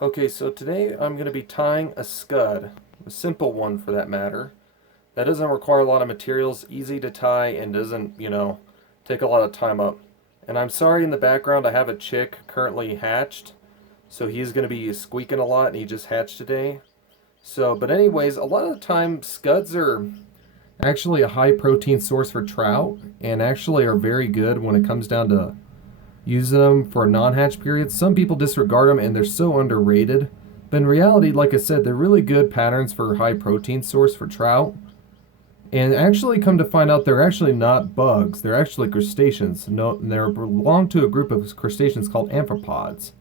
Okay, so today I'm going to be tying a scud, a simple one for that matter. That doesn't require a lot of materials, easy to tie, and doesn't, take a lot of time up. And I'm sorry in the background, I have a chick currently hatched, so he's going to be squeaking a lot, and he just hatched today. So, but anyways, a lot of the time, scuds are actually a high protein source for trout, and actually are very good when it comes down to using them for a non-hatch period. Some people disregard them and they're so underrated. But in reality, like I said, they're really good patterns for high protein source for trout. And actually come to find out they're actually not bugs. They're actually crustaceans. No, they belong to a group of crustaceans called amphipods.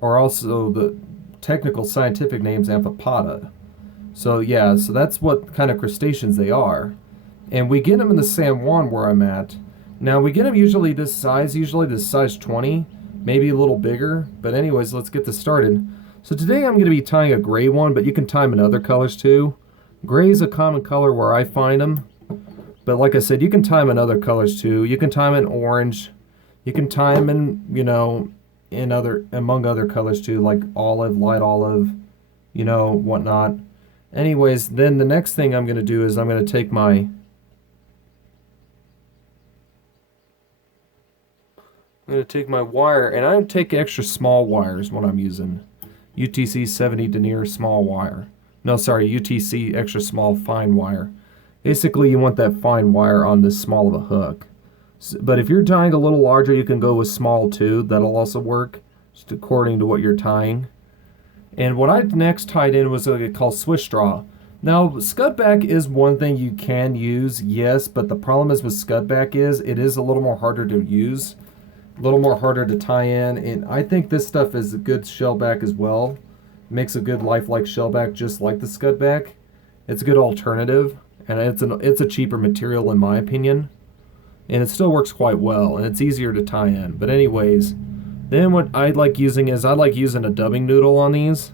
Or also the technical scientific name's Amphipoda. So yeah, so that's what kind of crustaceans they are. And we get them in the San Juan where I'm at. Now we get them usually this size 20, maybe a little bigger. But anyways, let's get this started. So today I'm going to be tying a gray one, but you can tie them in other colors too. Gray is a common color where I find them. But like I said, you can tie them in other colors too. You can tie them in orange. You can tie them in, in among other colors too, like olive, light olive, whatnot. Anyways, then the next thing I'm going to do is I'm going to take my wire, and I take extra small wires when I'm using UTC 70 denier small wire. No, sorry, UTC extra small fine wire. Basically, you want that fine wire on this small of a hook. But if you're tying a little larger, you can go with small too. That'll also work, just according to what you're tying. And what I next tied in was what I call Swiss straw. Now, scudback is one thing you can use, yes, but the problem is with scudback is it is a little more harder to use, a little more harder to tie in, and I think this stuff is a good shellback as well. Makes a good lifelike shellback just like the scudback. It's a good alternative, and it's a cheaper material in my opinion, and it still works quite well, and it's easier to tie in. But anyways, then what I like using is I like using a dubbing noodle on these.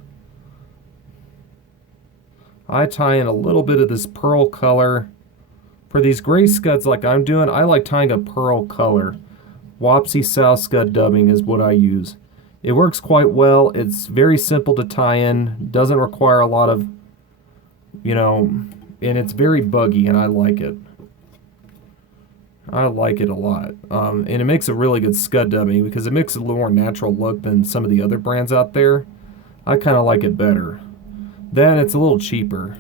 I tie in a little bit of this pearl color. For these gray scuds like I'm doing, I like tying a pearl color. Wapsi South Scud dubbing is what I use. It works quite well. It's very simple to tie in. Doesn't require a lot of, and it's very buggy, and I like it. I like it a lot. And it makes a really good scud dubbing because it makes a little more natural look than some of the other brands out there. I kind of like it better. Then it's a little cheaper.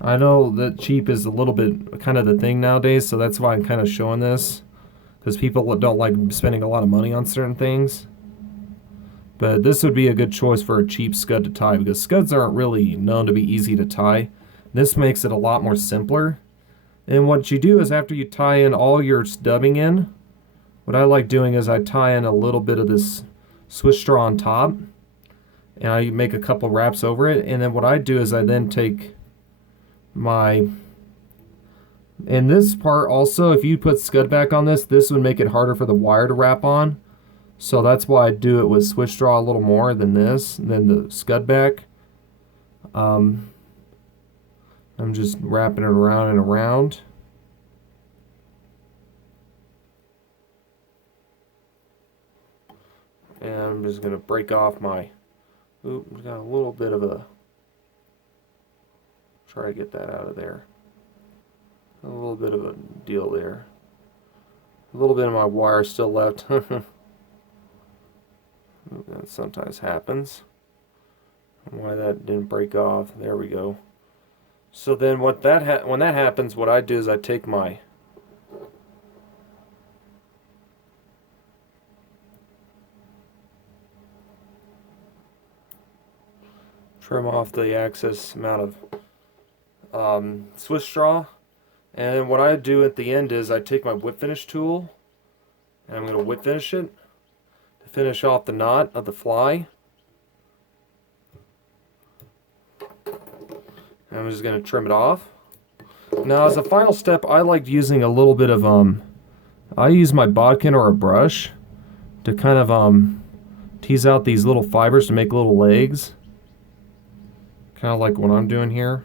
I know that cheap is a little bit kind of the thing nowadays, so that's why I'm kind of showing this. Because people don't like spending a lot of money on certain things. But this would be a good choice for a cheap scud to tie, because scuds aren't really known to be easy to tie. This makes it a lot more simpler. And what you do is after you tie in all your dubbing in, what I like doing is I tie in a little bit of this Swiss straw on top, and I make a couple wraps over it. And then what I do is I then take my, and this part also, if you put scud back on this would make it harder for the wire to wrap on. So that's why I do it with Swiss straw a little more than the scud back. I'm just wrapping it around and around. And I'm just going to break off my, got a little bit of a, try to get that out of there. A little bit of a deal there. A little bit of my wire still left. That sometimes happens. Why that didn't break off. There we go. So then when that happens, what I do is I take my trim off the excess amount of Swiss straw, and what I do at the end is I take my whip finish tool and I'm going to whip finish it to finish off the knot of the fly. I'm just going to trim it off. Now as a final step, I like using a little bit of, I use my bodkin or a brush to kind of tease out these little fibers to make little legs. Kind of like what I'm doing here.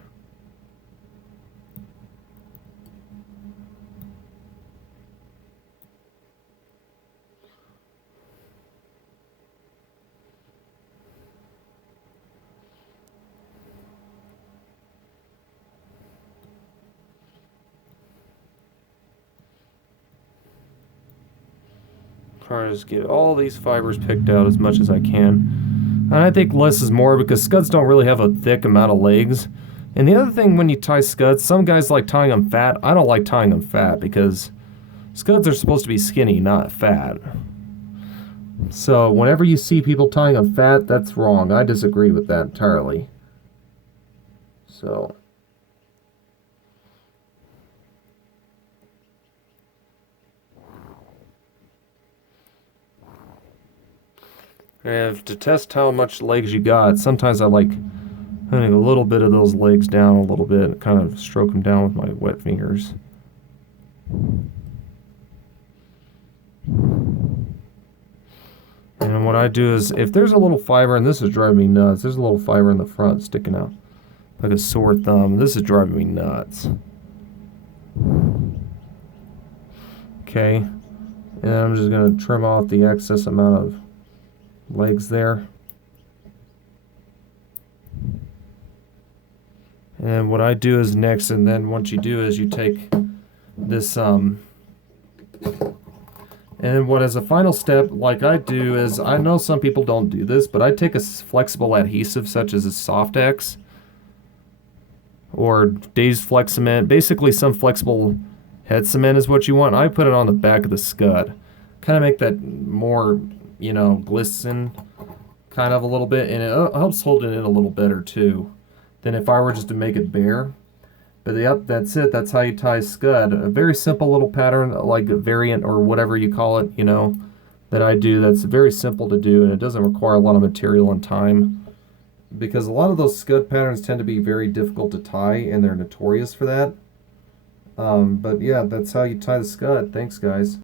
Trying to just get all these fibers picked out as much as I can. And I think less is more because scuds don't really have a thick amount of legs. And the other thing when you tie scuds, some guys like tying them fat. I don't like tying them fat because scuds are supposed to be skinny, not fat. So whenever you see people tying them fat, that's wrong. I disagree with that entirely. So and to test how much legs you got, sometimes I like putting a little bit of those legs down a little bit, kind of stroke them down with my wet fingers. And what I do is, if there's a little fiber, and this is driving me nuts, there's a little fiber in the front sticking out like a sore thumb. This is driving me nuts. Okay, and I'm just going to trim off the excess amount of legs there. And what I do is next, and then what you do is you take this and what as a final step, like I do, is I know some people don't do this, but I take a flexible adhesive such as a Soft-X or Dave's Flex Cement, basically some flexible head cement is what you want. I put it on the back of the scud, kind of make that more, you know, glisten kind of a little bit, and it helps hold it in a little better too than if I were just to make it bare. But yep, that's it. That's how you tie scud. A very simple little pattern, like a variant or whatever you call it, you know, that I do. That's very simple to do, and it doesn't require a lot of material and time. Because a lot of those scud patterns tend to be very difficult to tie, and they're notorious for that. But yeah, that's how you tie the scud. Thanks, guys.